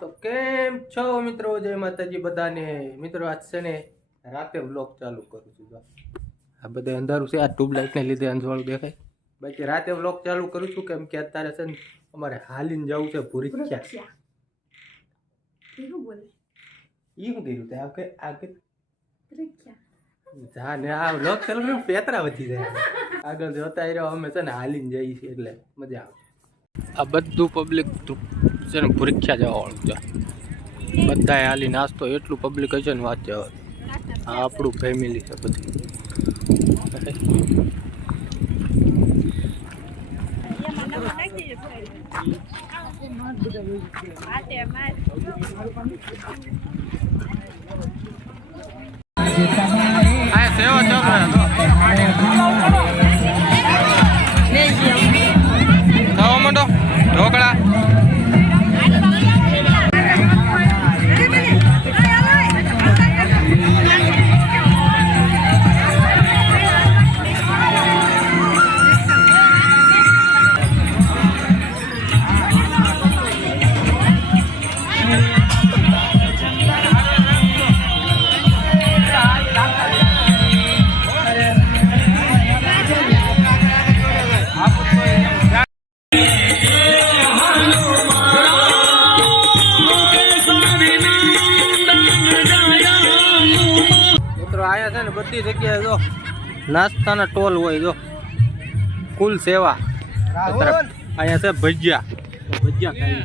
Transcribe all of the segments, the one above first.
તો કેમ છો મિત્રો? જય માતાજી બધાને. મિત્રો આજ છે ને રાતે વ્લોગ ચાલુ કરું છું. આ બધા અંધારું છે, આ ટ્યુબલાઇટને લીધે અંજવાળું દેખાય. બાકી રાતે વ્લોગ ચાલુ કરું છું કેમ કે અત્યારે છે ને અમારે હાલીને જવું છે ભૂરીક્યા. ઈ હું કર્યું તે આગળ હા ને આ વ્લોગ ચાલુ પેતરા વધી જાય. આગળ જોતા રહ્યો અમે છે ને હાલીને જઈએ છીએ એટલે મજા આવે. આ બધું પબ્લિક છે ને ભૂરીક્યા જવા વાળું છે. બધા હાલી નાસ્તો એટલું પબ્લિક હશે ને વાત જવા. આ આપણું ફેમિલી છે બધું. સેવા ચાલુ ખાવા માંડો ઢોકળા. આયા છે ને બધી જગ્યાએ જો નાસ્તાના ટોલ હોય. જો કુલ સેવા. અહીંયા છે ભજીયા ખાઈ.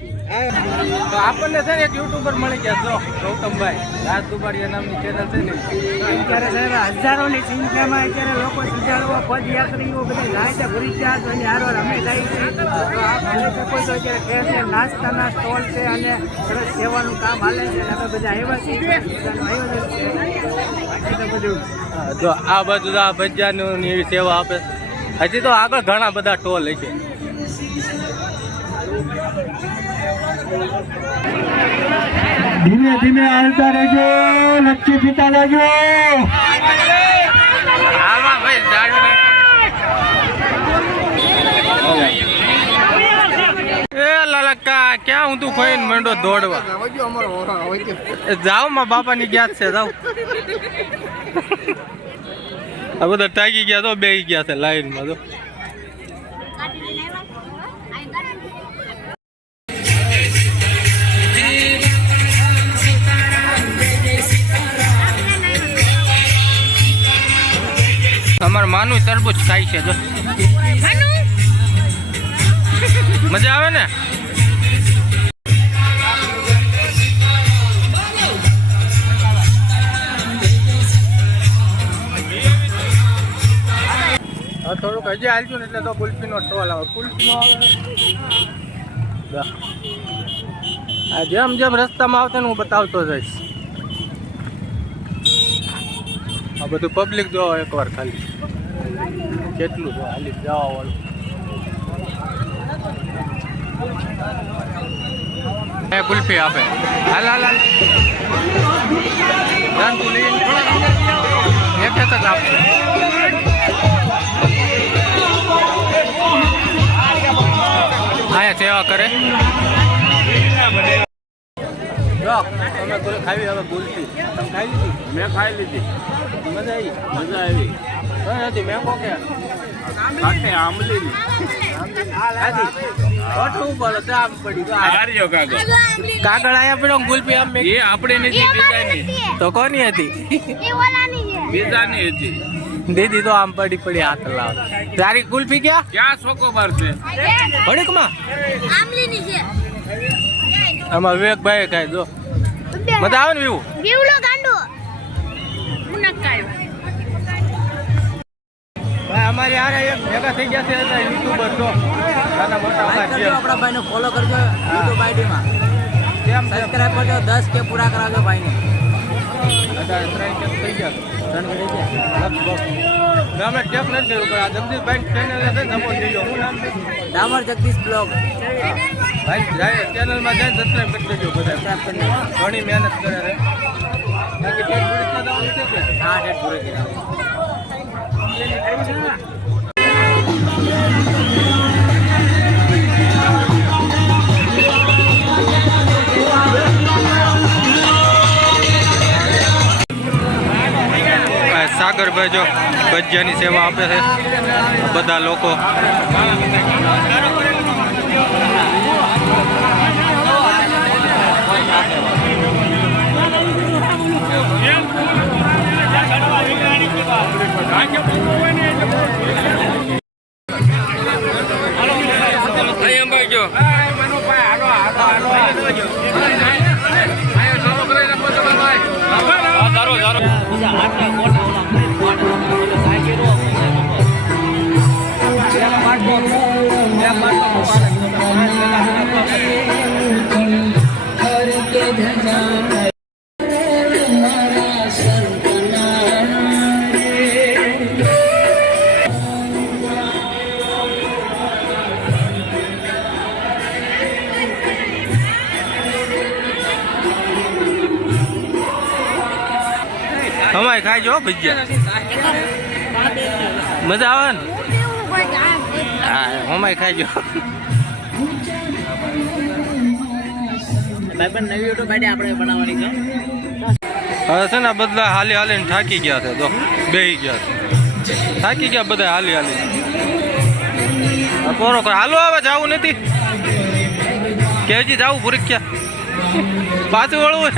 તો આપણને છે ને એક યુટ્યુબર મળી ગયા જો ગૌતમભાઈ રાજ દુબાડિયા નામની ચેનલ છે ને. અત્યારે હજારોની સંખ્યામાં અત્યારે લોકો સુધારવા પદયાત્રીઓ બધી જાય છે ભૂરીક્યા. તો એની હારવાર અમે જાય છે. તો આપ જોઈ શકો છો અત્યારે નાસ્તાના સ્ટોલ છે અને સરસ સેવાનું કામ હાલે છે. અમે બધા આવ્યા છીએ, આયોજન છે. જો આ બાજુ આ ભજીયાની એવી સેવા આપે. હજી તો આગળ ઘણા બધા ટોલ છે. ધીમે ધીમે હાલતા રહેજો, લક્ષ્ય પીતા રહેજો. એ લાલકા ક્યાં હું તું ખોઈને મંડો દોડવા જાવ માં બાપાની ગયા છે. જાવ આ બધા તાકી ગયા તો બેસી ગયા છે લાઈનમાં. તો અમાર માનું તરબૂચ ખાય છે. જો મજા આવે ને. થોડુંક હજી હાલશું ને એટલે તો કુલ્ફીનો સ્ટોલ આવે. કુલ્ફીનો આવે જેમ જેમ રસ્તામાં આવશે ને હું બતાવતો જઈશ. આ બધું પબ્લિક જોવો એકવાર ખાલી કેટલું છે હાલી જવા વાળું. કુલ્ફી આપે. હાલ હાલ હાલ એક જ આપશે. આયા સેવા કરે. તમે ખાવી હવે કુલ્ફી તમે ખાઈ લીધી? મેં ખાઈ લીધી. મજા આવી? મજા આવી. નથી મેંગો કે આંબલી કાગળ આયા પડ્યો કુલ્ફી આમ એ આપણે નથી બીજાની. તો કોની હતી? બીજાની હતી. દીદી તો આમ પડી હાથ લાવ. તારી કુલ્ફી ક્યાં ચોકોબાર છે? ભડીકમાં આમાં વિવેકભાઈ ખાય. જો મજા આવે ને વિવું. ભાઈ અમારી હારે એક ભેગા થઈ ગયા છે યુટ્યુબર. તો નાના મોટા આપણા ભાઈને ફોલો કરજો યુટ્યુબ આઈડીમાં. કેમ સબસ્ક્રાઇબ કરજો, 10K પૂરા કરાવજો ભાઈને. 3K થઈ ગયા. અમે ચેક નથી કર્યું પણ આ જગદીશભાઈ ચેનલ છે સપોર્ટ દેજો. હું નામ ડામર જગદીશ બ્લોગ. ભાઈ જાય ચેનલમાં જાય સબસ્ક્રાઇબ કરી દેજો બધા. ઘણી મહેનત કરે છે. બાકી પેટ પૂરી થવાનું છે કે? હા, પેટ પૂરી કરી. Yeah. ભાઈ જો ભજીયાની સેવા આપે છે બધા લોકો. અમાય ખાઈ જો ભજીયા મજા આવે ને. હા અમાય ખાઈ જો. હવે છે ને બધા હાલી હાલીને થાકી ગયા છે તો બેહી ગયા છે. થાકી ગયા બધા હાલી હાલી. પોરો હાલો આવે જવું નથી કે હજી જવું ભૂરી ક્યાં પાછું વળવું.